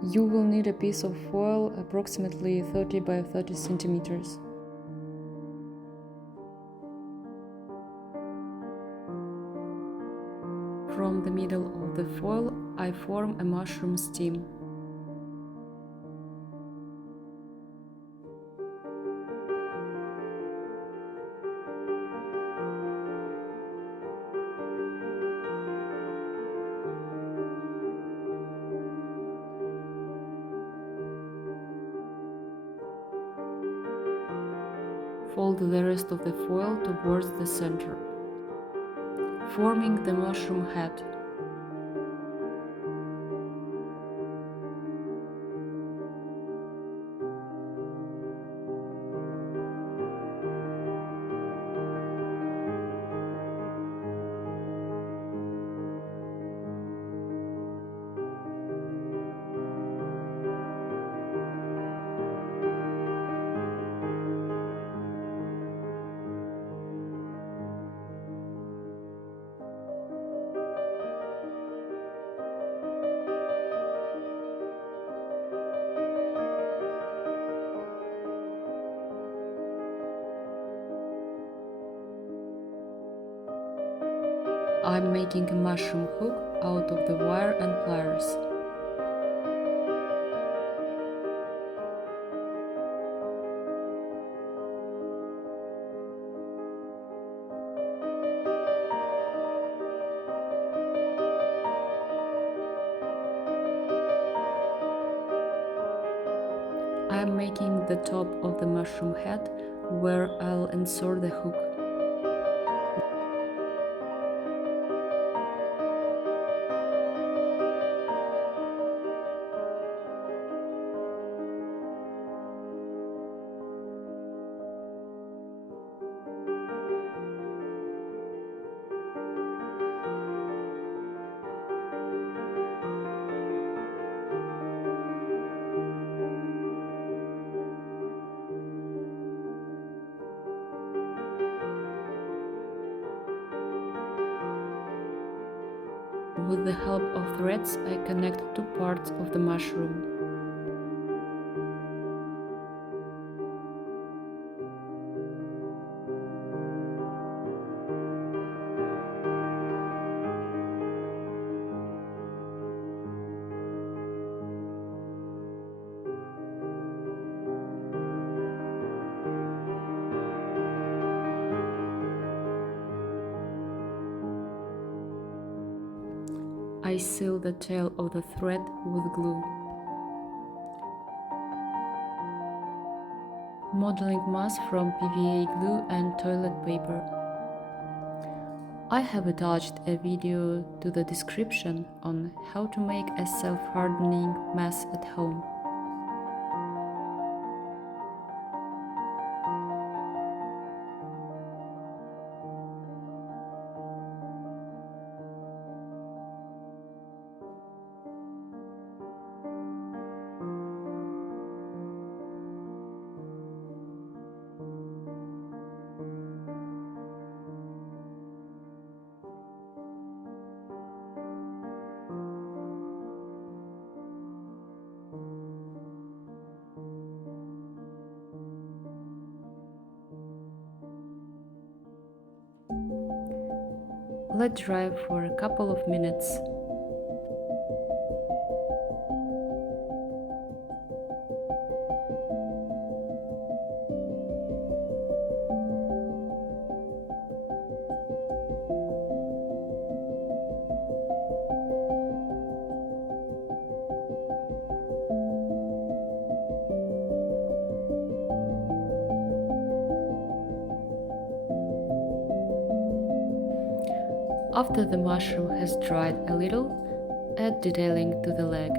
You will need a piece of foil approximately 30 by 30 centimeters. From the middle of the foil, I form a mushroom stem. Fold the rest of the foil towards the center, forming the mushroom head. I'm making a mushroom hook out of the wire and pliers. I am making the top of the mushroom head where I'll insert the hook. With the help of threads, I connect two parts of the mushroom. I seal the tail of the thread with glue. Modeling mass from PVA glue and toilet paper. I have attached a video to the description on how to make a self-hardening mass at home. Let dry for a couple of minutes. After the mushroom has dried a little, add detailing to the leg.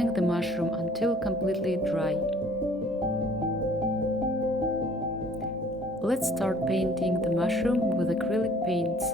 hang the mushroom until completely dry. Let's start painting the mushroom with acrylic paints.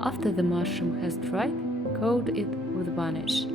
After the mushroom has dried, coat it with varnish.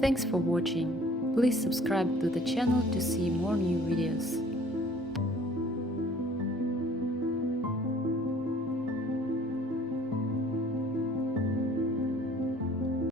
Thanks for watching. Please subscribe to the channel to see more new videos.